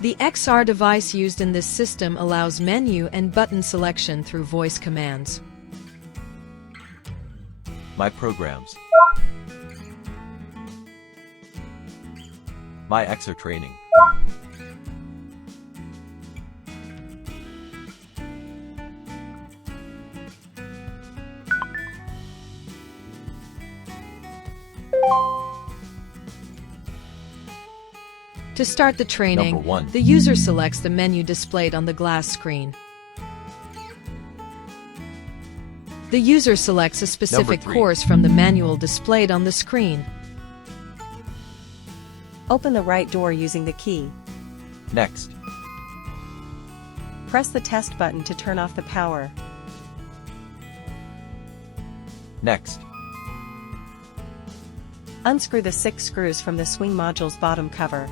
The XR device used in this system allows menu and button selection through voice commands. My programs. My XR training. To start the training, Number 1. the user selects the menu displayed on the glass screen. The user selects a specific Number 3. course from the manual displayed on the screen. Open the right door using the key. Next. Press the test button to turn off the power. Next. Unscrew the 6 screws from the swing module's bottom cover.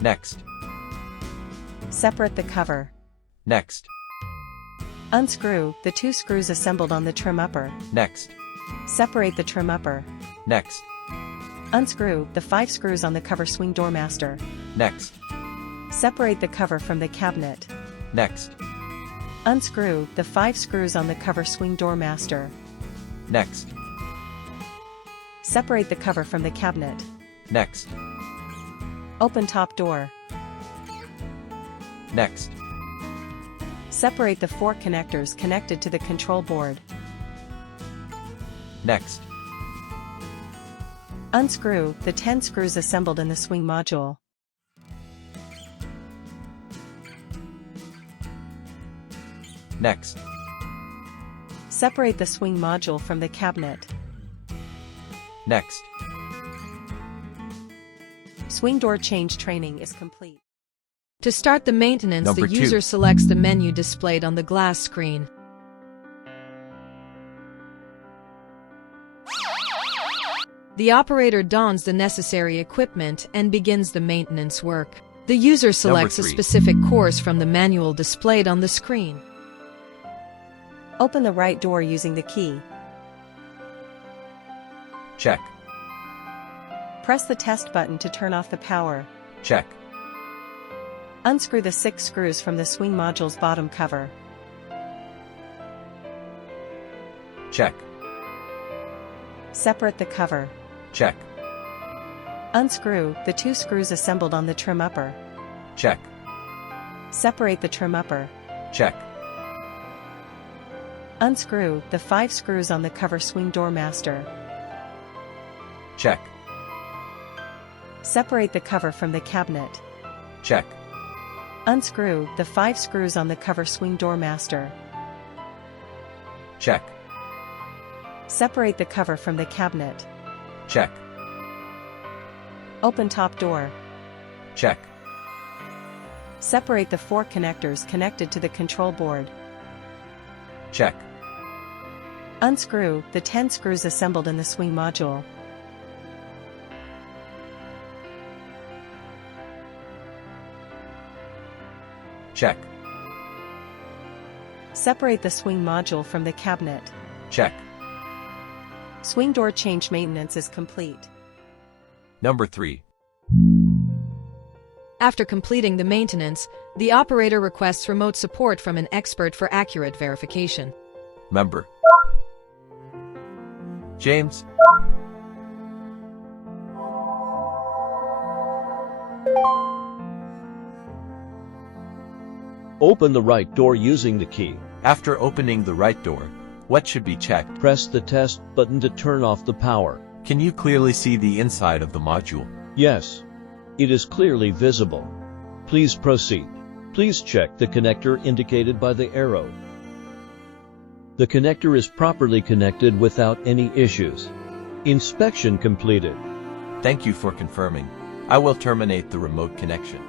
Next. Separate the cover. Next. Unscrew the 2 screws assembled on the trim upper. Next. Separate the trim upper. Next. Unscrew the 5 screws on the cover swing door master. Next. Separate the cover from the cabinet. Next. Unscrew the 5 screws on the cover swing door master. Next. Separate the cover from the cabinet. Next. Open top door. Next. Separate the 4 connectors connected to the control board. Next. Unscrew the 10 screws assembled in the swing module. Next. Separate the swing module from the cabinet. Next. Swing door change training is complete. To start the maintenance, Number the 2. user selects the menu displayed on the glass screen. The operator dons the necessary equipment and begins the maintenance work. The user selects a 3. specific course from the manual displayed on the screen. Open the right door using the key. Check. Press the test button to turn off the power. Check. Unscrew the 6 screws from the swing module's bottom cover. Check. Separate the cover. Check. Unscrew the 2 screws assembled on the trim upper. Check. Separate the trim upper. Check. Unscrew the 5 screws on the cover swing door master. Check. Separate the cover from the cabinet. Check. Unscrew the 5 screws on the cover swing door master. Check. Separate the cover from the cabinet. Check. Open top door. Check. Separate the 4 connectors connected to the control board. Check. Unscrew the 10 screws assembled in the swing module. Check. Separate the swing module from the cabinet. Check. Swing door change maintenance is complete. Number 3. After completing the maintenance, the operator requests remote support from an expert for accurate verification. Member. James. Open the right door using the key. After opening the right door, what should be checked? Press the test button to turn off the power. Can you clearly see the inside of the module? Yes. It is clearly visible. Please proceed. Please check the connector indicated by the arrow. The connector is properly connected without any issues. Inspection completed. Thank you for confirming. I will terminate the remote connection.